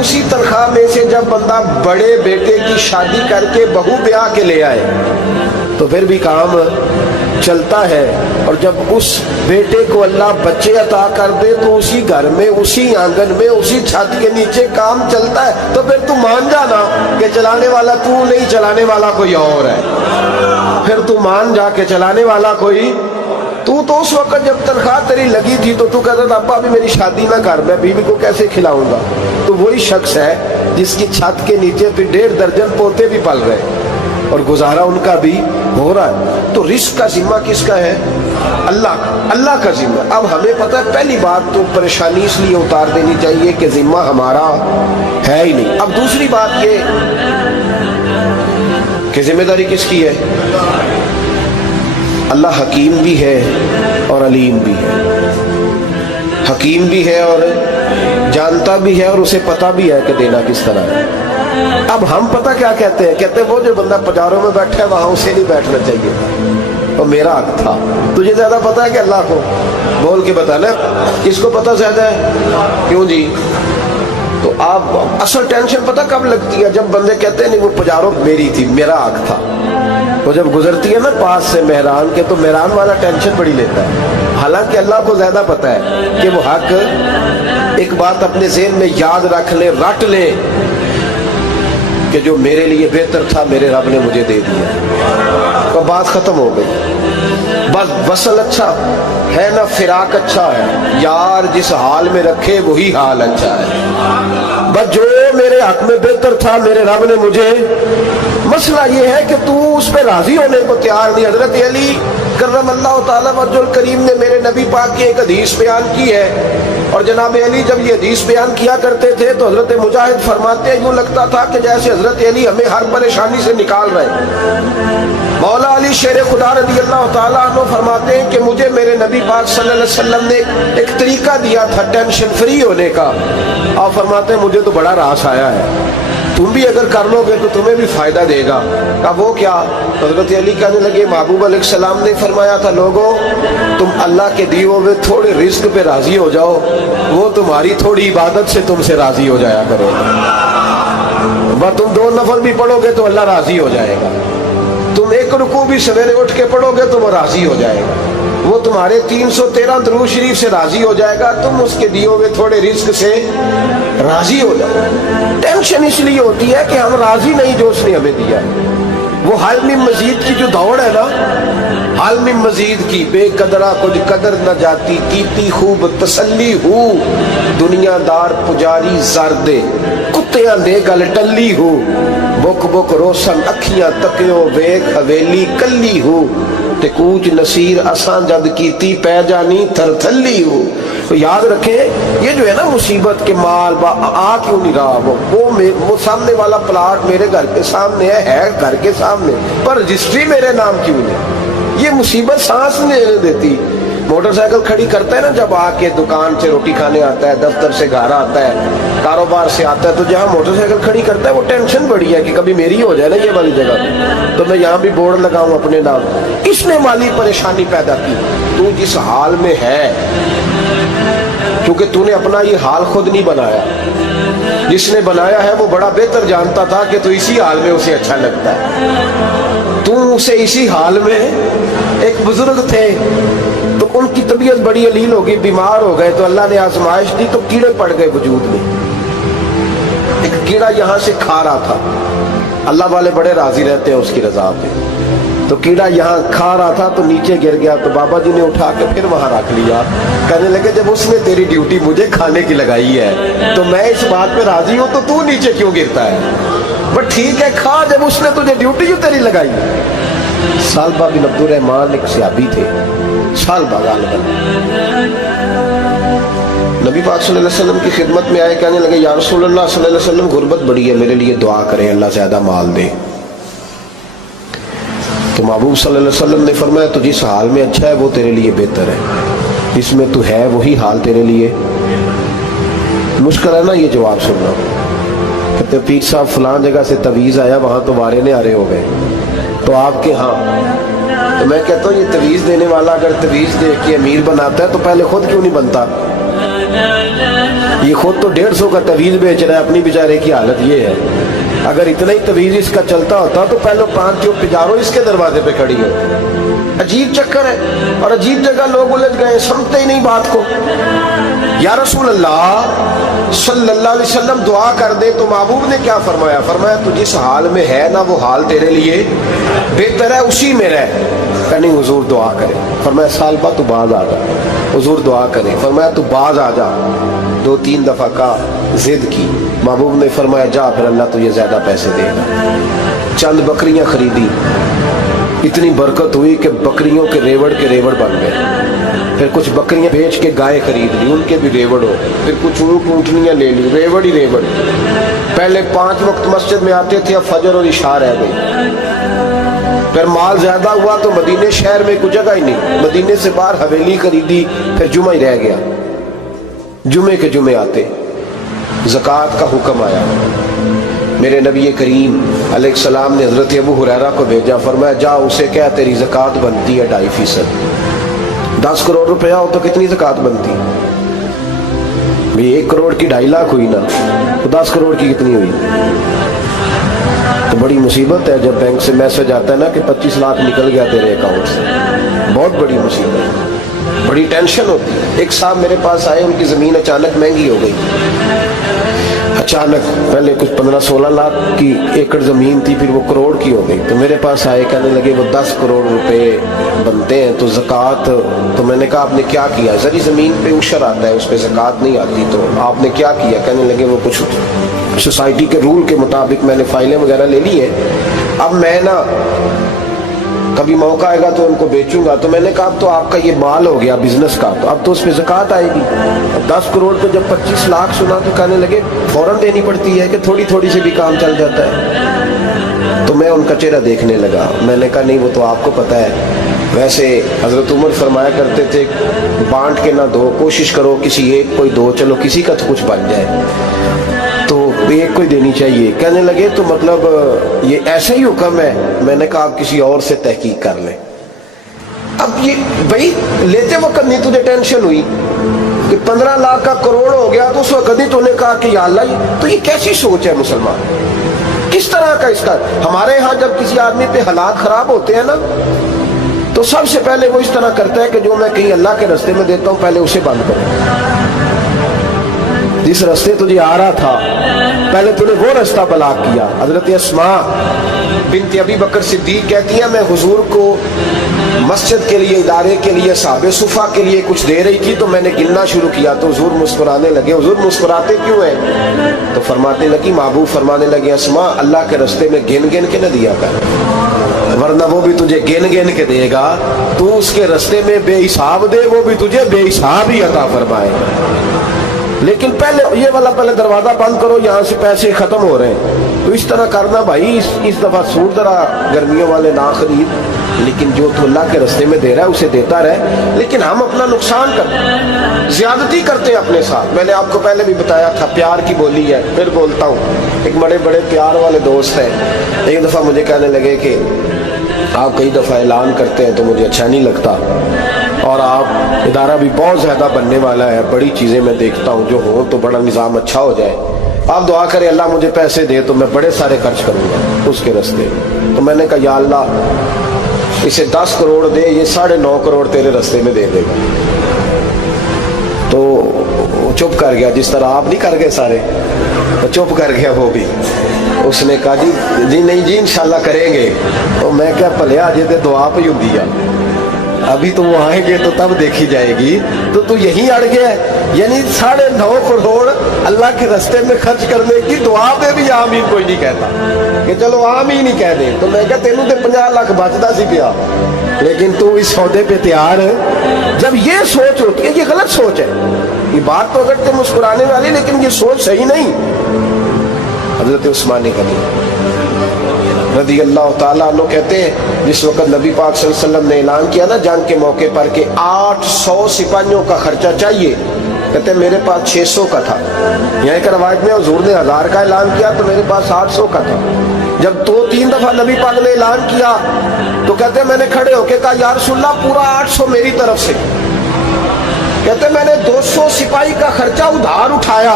اسی تنخواہ میں سے جب بندہ بڑے بیٹے کی شادی کر کے بہو بیاہ کے لے آئے تو پھر بھی کام چلتا ہے، اور جب اس بیٹے کو اللہ بچے عطا کر دے تو اسی گھر میں، اسی آنگن میں، اسی چھت کے نیچے کام چلتا ہے، تو پھر تو مان جانا کہ چلانے والا تو نہیں، چلانے والا کوئی اور ہے۔ پھر تو مان جا کے چلانے والا کوئی تو اس وقت جب تنخواہ تیری لگی تھی تو کہتا تھا ابا ابھی میری شادی نہ کر، میں بیوی کو کیسے کھلاؤں گا؟ تو وہی شخص ہے جس کی چھت کے نیچے پھر 1.5 درجن پوتے بھی پل رہے اور گزارا ان کا بھی ہو رہا ہے۔ تو رزق کا ذمہ کس کا ہے؟ اللہ کا، اللہ کا ذمہ۔ اب ہمیں پتہ ہے پہلی بات تو پریشانی اس لیے اتار دینی چاہیے کہ ذمہ ہمارا ہے ہی نہیں۔ اب دوسری بات یہ کہ ذمہ داری کس کی ہے؟ اللہ حکیم بھی ہے اور علیم بھی ہے، حکیم بھی ہے اور جانتا بھی ہے اور اسے پتہ بھی ہے کہ دینا کس طرح ہے۔ اب ہم پتہ کیا کہتے ہیں؟ کہتے ہیں وہ جو بندہ پجاروں میں بیٹھا ہے وہاں اسے نہیں بیٹھنا چاہیے تھا، تو میرا حق تھا۔ تجھے زیادہ پتہ ہے کہ اللہ کو؟ بول کے بتانا کس کو پتہ زیادہ ہے؟ کیوں جی؟ تو آپ اصل ٹینشن پتہ کب لگتی ہے؟ جب بندے کہتے ہیں نہیں وہ پجاروں میری تھی، میرا حق تھا۔ وہ جب گزرتی ہے نا پاس سے مہران کے تو مہران والا ٹینشن بڑی لیتا ہے، حالانکہ اللہ کو زیادہ پتہ ہے کہ وہ حق۔ ایک بات اپنے ذہن میں یاد رکھ لے، رٹ لے کہ جو میرے لیے بہتر تھا میرے رب نے مجھے دے دیا، تو بات ختم ہو گئی۔ بس وصل اچھا ہے نہ فراق اچھا ہے، یار جس حال میں رکھے وہی حال اچھا ہے۔ بس جو میرے حق میں بہتر تھا میرے رب نے مجھے، مسئلہ یہ ہے کہ تو اس پہ راضی ہونے کو تیار نہیں۔ حضرت علی کرم اللہ تعالیٰ وجہ الکریم نے میرے نبی پاک کی ایک حدیث بیان کی ہے، اور جناب علی جب یہ حدیث بیان کیا کرتے تھے تو حضرت مجاہد فرماتے ہیں یوں لگتا تھا کہ جیسے حضرت علی ہمیں ہر پریشانی سے نکال رہے۔ مولا علی شیر خدا رضی اللہ تعالیٰ عنہ فرماتے ہیں کہ مجھے میرے نبی پاک صلی اللہ علیہ وسلم نے ایک طریقہ دیا تھا ٹینشن فری ہونے کا، اور فرماتے ہیں مجھے تو بڑا راس آیا ہے، تم بھی اگر کر لو گے تو تمہیں بھی فائدہ دے گا۔ کہا وہ کیا؟ حضرت علی کہنے لگے محبوب علیہ السلام نے فرمایا تھا لوگوں تم اللہ کے دیے ہوئے تھوڑے رزق پہ راضی ہو جاؤ، وہ تمہاری تھوڑی عبادت سے تم سے راضی ہو جایا کرو۔ بس تم 2 نفل بھی پڑھو گے تو اللہ راضی ہو جائے گا، تم 1 رکوع بھی سویرے اٹھ کے پڑھو گے تو وہ راضی ہو جائے گا، وہ تمہارے 313 درود شریف سے راضی ہو جائے گا، تم اس کے دیے ہوئے تھوڑے رزق سے راضی ہو جاؤ۔ ٹینشن اس لیے ہوتی ہے کہ ہم راضی نہیں جو اس نے ہمیں دیا ہے۔ وہ حال میں مزید کی جو دوڑ ہے نا، حال میں مزید کی، بے قدرہ کچھ قدر نہ جاتی، کیتی خوب تسلی ہو، دنیا دار پجاری زردے، کتیاں دے گل ٹلی ہو، بک بک روشن اکھیاں تکیوں ویک حویلی کلی ہو، تے کوچ نصیر اساں جد کیتی پہ جانی تھر تھلی ہو۔ تو یاد رکھیں یہ جو ہے نا مصیبت کے مال آ کیوں نہیں رہا، وہ سامنے والا پلاٹ میرے گھر کے سامنے ہے گھر کے سامنے، پر رجسٹری میرے نام کیوں نہیں؟ یہ مصیبت سانس نہیں لینے دیتی۔ موٹر سائیکل کھڑی کرتا ہے نا جب آ کے دکان سے روٹی کھانے آتا ہے، دفتر سے گھر آتا ہے، کاروبار سے آتا ہے، تو جہاں موٹر سائیکل کھڑی کرتا ہے وہ ٹینشن بڑی ہے کہ کبھی میری ہو جائے نا یہ والی جگہ تو میں یہاں بھی بورڈ لگاؤں اپنے نام۔ اس نے مالی پریشانی پیدا کی۔ تو جس حال میں ہے، کیونکہ تو نے اپنا یہ حال خود نہیں بنایا، جس نے بنایا ہے وہ بڑا بہتر جانتا تھا کہ تو اسی حال میں اسے اچھا لگتا ہے۔ تو اسے اسی حال میں، ایک بزرگ تھے تو ان کی طبیعت بڑی علیل ہو گئی، بیمار ہو گئے، تو اللہ نے آزمائش دی تو کیڑے پڑ گئے وجود میں۔ ایک کیڑا یہاں سے کھا رہا تھا، اللہ والے بڑے راضی رہتے ہیں اس کی رضا پہ، تو کیڑا یہاں کھا رہا تھا تو نیچے گر گیا، تو بابا جی نے اٹھا کے پھر وہاں رکھ لیا، کہنے لگے جب اس نے تیری ڈیوٹی مجھے کھانے کی لگائی ہے تو میں اس بات پہ راضی ہوں، تو نیچے کیوں گرتا ہے؟ بٹ ٹھیک ہے کھا، جب اس نے تجھے ڈیوٹی جو تیری لگائی۔ سالبہ بن عبد الرحمن ایک صحابی تھے، سالبہ غالباً، نبی پاک صلی اللہ علیہ وسلم کی خدمت میں آئے، کہنے لگے یا رسول اللہ صلی اللہ علیہ وسلم غربت بڑی ہے، میرے لیے دعا کریں اللہ زیادہ مال دے۔ تو محبوب صلی اللہ علیہ وسلم نے فرمایا تو جس حال میں اچھا ہے وہ تیرے لیے بہتر ہے، جس میں تو ہے وہی حال تیرے لیے۔ مشکل ہے نا یہ جواب سننا، کہتے پیر صاحب فلان جگہ سے تویز آیا، وہاں تو وارے نے آرے ہو گئے، تو آپ کے ہاں، تو میں کہتا ہوں یہ تویز دینے والا اگر تویز دے کے امیر بناتا ہے تو پہلے خود کیوں نہیں بنتا؟ یہ خود تو 150 کا تویز بیچ رہا ہے, اپنی بیچارے کی حالت یہ ہے. اگر اتنا ہی تویز اس کا چلتا ہوتا تو پہلے 5 جو پجارو اس کے دروازے پہ کھڑی ہو. عجیب چکر ہے اور عجیب جگہ لوگ الجھ گئے, سمجھتے ہی نہیں بات کو. یا رسول اللہ صلی اللہ علیہ وسلم دعا کر دے تو محبوب نے کیا فرمایا؟ فرمایا تو جس حال میں ہے نا وہ حال تیرے لیے بہتر ہے, اسی میں رہ. کہ نہیں حضور دعا کرے. فرمایا سال بعد تو باز آ جا. حضور دعا کرے. فرمایا تو باز آ جا. 2-3 دفعہ کا ضد کی. محبوب نے فرمایا جا پھر اللہ تجھے زیادہ پیسے دے گا. چند بکریاں خریدی, اتنی برکت ہوئی کہ بکریوں کے ریوڑ بن گئے. پھر کچھ بکریاں بیچ کے گائے خرید لی, ان کے بھی ریوڑ ہو. پھر کچھ اونٹ اونٹنیاں لے لی, ریوڑ ہی ریوڑ. پہلے 5 وقت مسجد میں آتے تھے, اب فجر اور عشاء رہ گئی. پھر مال زیادہ ہوا تو مدینے شہر میں کوئی جگہ ہی نہیں, مدینے سے باہر حویلی خریدی. پھر جمعہ ہی رہ گیا, جمعے کے جمعے آتے. زکوٰۃ کا حکم آیا. میرے نبی کریم علیہ السلام نے حضرت ابو ہریرہ کو بھیجا. فرمایا جا اسے کہہ تیری زکوٰۃ بنتی ہے 2.5%. 10 کروڑ روپیہ ہو تو کتنی زکوٰۃ بنتی؟ 1 کروڑ کی 2.5 لاکھ ہوئی نا, تو 10 کروڑ کی کتنی ہوئی؟ تو بڑی مصیبت ہے جب بینک سے میسج آتا ہے نا کہ 25 لاکھ نکل گیا تیرے اکاؤنٹ سے. بہت بڑی مصیبت, بڑی ٹینشن ہوتی ہے. ایک صاحب میرے پاس آئے, ان کی زمین اچانک مہنگی ہو گئی. اچانک پہلے کچھ 15-16 لاکھ کی ایکڑ زمین تھی, پھر وہ کروڑ کی ہو گئی. تو میرے پاس آئے, کہنے لگے وہ 10 کروڑ روپے بنتے ہیں تو زکوٰۃ. تو میں نے کہا آپ نے کیا کیا؟ ذری زمین پہ عشر آتا ہے, اس پہ زکوٰۃ نہیں آتی, تو آپ نے کیا کیا؟ کہنے لگے وہ کچھ سوسائٹی کے رول کے مطابق میں نے فائلیں وغیرہ لے لی ہیں, اب میں نا کبھی موقع آئے گا تو ان کو بیچوں گا. تو میں نے کہا اب تو آپ کا یہ مال ہو گیا بزنس کا, تو اب تو اس پہ زکوٰۃ آئے گی. 10 کروڑ پہ جب 25 لاکھ سنا تو کہنے لگے فوراً دینی پڑتی ہے کہ تھوڑی تھوڑی سے بھی کام چل جاتا ہے. تو میں ان کا چہرہ دیکھنے لگا. میں نے کہا نہیں وہ تو آپ کو پتہ ہے, ویسے حضرت عمر فرمایا کرتے تھے بانٹ کے نہ دو, کوشش کرو کسی ایک کوئی دو, چلو کسی کا تو کچھ بن جائے, تو ایک کوئی دینی چاہیے. کہنے لگے تو مطلب یہ ایسا ہی حکم ہے؟ میں نے کہا آپ کسی اور سے تحقیق کر لیں. اب یہ بھائی لیتے وقت نہیں تجھے ٹینشن ہوئی کہ 15 لاکھ کا کروڑ ہو گیا, تو اس وقت نہیں تو نے کہا کہ یا اللہ, تو یہ کیسی سوچ ہے مسلمان, کس طرح کا اس کا؟ ہمارے ہاں جب کسی آدمی پہ حالات خراب ہوتے ہیں نا تو سب سے پہلے وہ اس طرح کرتا ہے کہ جو میں کہیں اللہ کے راستے میں دیتا ہوں پہلے اسے بند کرو. جس راستے تجھے آ رہا تھا پہلے تو نے وہ راستہ بلاک کیا. حضرت اسماء بنت ابی بکر صدیق کہتی ہیں میں حضور کو مسجد کے لیے, ادارے کے لیے, صحابہ صفا کے لیے کچھ دے رہی تھی, تو میں نے گننا شروع کیا تو حضور مسکرانے لگے. حضور مسکراتے کیوں ہیں؟ تو فرمانے لگی, محبوب فرمانے لگے اسماء اللہ کے راستے میں گن گن کے نہ دیا کر, ورنہ وہ بھی تجھے گن گن کے دے گا. تو اس کے راستے میں بے حساب دے, وہ بھی تجھے بے حساب ہی عطا فرمائے. لیکن پہلے یہ والا پہلے دروازہ بند کرو, یہاں سے پیسے ختم ہو رہے ہیں. تو اس طرح کرنا بھائی. اس دفعہ سوٹ ذرا گرمیوں والے نہ خرید, لیکن جو تو اللہ کے راستے میں دے رہا ہے اسے دیتا رہے. لیکن ہم اپنا نقصان کرتے ہیں, زیادتی کرتے ہیں اپنے ساتھ. میں نے آپ کو پہلے بھی بتایا تھا پیار کی بولی ہے, پھر بولتا ہوں. ایک بڑے بڑے پیار والے دوست ہیں, ایک دفعہ مجھے کہنے لگے کہ آپ کئی دفعہ اعلان کرتے ہیں تو مجھے اچھا نہیں لگتا, اور آپ ادارہ بھی بہت زیادہ بننے والا ہے, بڑی چیزیں میں دیکھتا ہوں جو ہوں تو بڑا نظام اچھا ہو جائے, آپ دعا کریں اللہ مجھے پیسے دے تو میں بڑے سارے خرچ کروں گا اس کے راستے. تو میں نے کہا یا اللہ اسے 10 کروڑ دے, یہ 9.5 کروڑ تیرے راستے میں دے دے گا. تو چپ کر گیا, جس طرح آپ نہیں کر گئے سارے, تو چپ کر گیا وہ بھی. اس نے کہا جی نہیں جی انشاءاللہ کریں گے. تو میں کیا پلیا جی دعا پہ ہوں دیا, ابھی تو وہ آئیں گے تو تب دیکھی جائے گی. تو یہی اڑ گیا ہے, یعنی 9.5 کروڑ اللہ کے راستے میں خرچ کرنے کی دعا پہ بھی آمین کوئی نہیں کہتا کہ چلو آمین ہی کہہ دیں. تو میں کہا تینوں تے 50 لاکھ بچتا سی پیا, لیکن تو اس سودے پہ تیار ہے. جب یہ سوچ ہوتی ہے, یہ غلط سوچ ہے. یہ بات تو اگر تے مسکرانے والی, لیکن یہ سوچ صحیح نہیں. حضرت عثمان غنی رضی اللہ تعالیٰ عنہ کہتے ہیں جس وقت نبی پاک صلی اللہ علیہ وسلم نے اعلان کیا نا جنگ کے موقع پر کہ 800 سپاہیوں کا خرچہ چاہیے, کہتے ہیں میرے پاس 600 کا تھا. یہاں ایک روایت میں حضور نے 1000 کا اعلان کیا تو میرے پاس 800 کا تھا. جب 2-3 دفعہ نبی پاک نے اعلان کیا تو کہتے ہیں میں نے کھڑے ہو کے کہا یا رسول اللہ پورا 800 میری طرف سے. کہتے میں نے 200 سپاہی کا خرچہ ادھار اٹھایا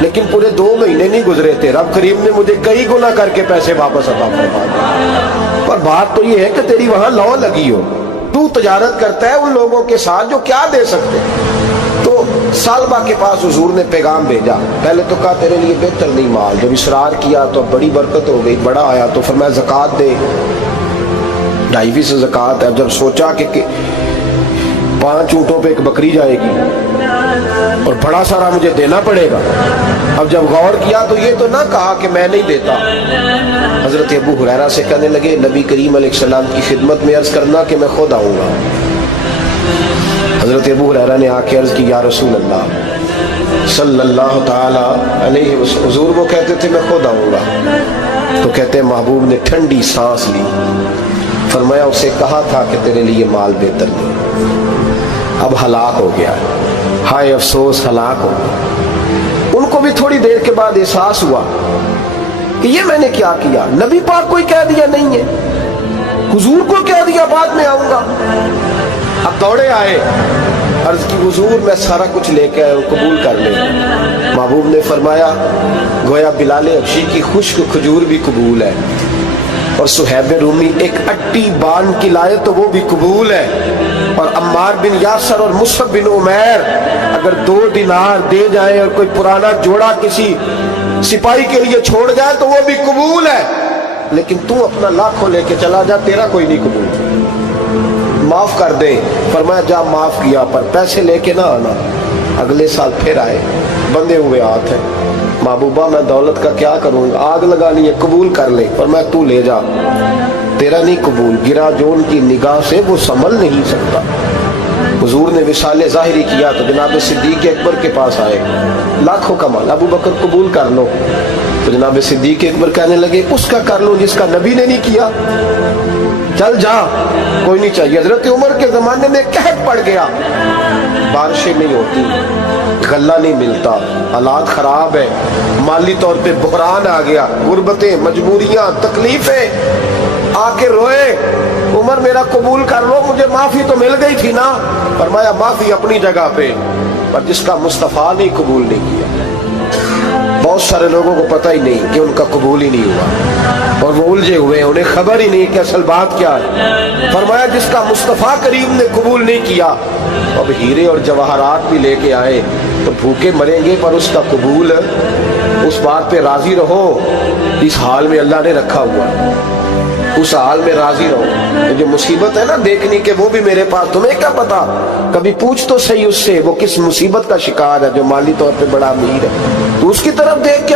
لیکن پورے 2 مہینے نہیں گزرے تھے، رب کریم نے مجھے کئی گنا کر کے پیسے واپس عطا فرما دیے۔ پر بات تو یہ ہے کہ تیری وہاں لو لگی ہو، تو تجارت کرتا ہے ان لوگوں کے ساتھ جو کیا دے سکتے۔ تو سالبہ کے پاس حضور نے پیغام بھیجا، پہلے تو کہا تیرے لیے بہتر نہیں مال، جب اصرار کیا تو بڑی برکت ہو گئی، بڑا آیا تو فرمایا زکوٰۃ دے، 2.5 زکوٰۃ ہے۔ جب سوچا کہ 5 اونٹوں پہ ایک بکری جائے گی اور بڑا سارا مجھے دینا پڑے گا، اب جب غور کیا تو یہ تو نہ کہا کہ میں نہیں دیتا۔ حضرت ابو ہریرہ سے کہنے لگے نبی کریم علیہ السلام کی خدمت میں عرض کرنا کہ میں خود آؤں گا۔ حضرت ابو ہریرہ نے آ کے عرض کی یا رسول اللہ صلی اللہ تعالی علیہ وسلم، حضور وہ کہتے تھے میں خود آؤں گا، تو کہتے ہیں محبوب نے ٹھنڈی سانس لی، فرمایا اسے کہا تھا کہ تیرے لیے مال بہتر نہیں، اب ہلاک ہو گیا، ہائے افسوس ہلاک ہو گیا۔ ان کو بھی تھوڑی دیر کے بعد احساس ہوا کہ یہ میں نے کیا کیا، نبی پاک کو ہی کہہ دیا نہیں ہے، حضور کو کہہ دیا بعد میں آؤں گا۔ اب دوڑے آئے، عرض کی حضور میں سارا کچھ لے کے آئے، قبول کر لیں۔ محبوب نے فرمایا گویا بلال حبشی کی خشک کھجور بھی قبول ہے، اور صہیب رومی ایک اٹی بان کی لائے تو وہ بھی قبول ہے، اور عمار بن یاسر اور مصعب بن عمیر اگر 2 دینار دے جائیں اور کوئی پرانا جوڑا کسی سپاہی کے لیے چھوڑ جائے تو وہ بھی قبول ہے، لیکن تو اپنا لاکھوں لے کے چلا جا، تیرا کوئی نہیں قبول، معاف کر دے۔ فرمایا جا معاف کیا، پر پیسے لے کے نہ آنا۔ اگلے سال پھر آئے، بندے ہوئے ہاتھ ہیں، محبوبہ میں دولت کا کیا کروں گا، آگ لگانی ہے، قبول کر لے۔ فرمایا تو لے جا، تیرا نہیں قبول، گرا جو ان کی نگاہ سے وہ سنبھل نہیں سکتا۔ حضور نے وصال ظاہری کیا تو جناب صدیق اکبر کے پاس آئے، لاکھوں کا مال، ابو بکر قبول کر لو، تو جناب صدیق اکبر کہنے لگے اس کا کر لو جس کا نبی نے نہیں کیا، چل جا کوئی نہیں چاہیے۔ حضرت عمر کے زمانے میں قحط پڑ گیا، بارشیں نہیں ہوتی، غلہ نہیں ملتا، حالات خراب ہے، مالی طور پہ بحران آ گیا، غربتیں، مجبوریاں، تکلیفیں، آ کے روئے عمر میرا قبول کر لو، مجھے معافی تو مل گئی تھی نا۔ فرمایا معافی اپنی جگہ پہ، پر جس کا مصطفیٰ نہیں قبول نہیں کیا۔ بہت سارے لوگوں کو پتہ ہی نہیں کہ ان کا قبول ہی نہیں ہوا، اور وہ الجھے ہوئے ہیں، انہیں خبر ہی نہیں کہ اصل بات کیا ہے۔ فرمایا جس کا مصطفیٰ کریم نے قبول نہیں کیا، اب ہیرے اور جواہرات بھی لے کے آئے تو بھوکے مریں گے، پر اس کا قبول، اس بات پہ راضی رہو، اس حال میں اللہ نے رکھا ہوا، اس حال میں راضی رہو۔ یہ جو مصیبت ہے نا دیکھنے کے، وہ بھی میرے پاس، تمہیں کیا پتا، کبھی پوچھ تو صحیح اس سے وہ کس مصیبت کا شکار ہے، جو مالی طور پہ بڑا امیر ہے، تو اس کی طرف دیکھ کے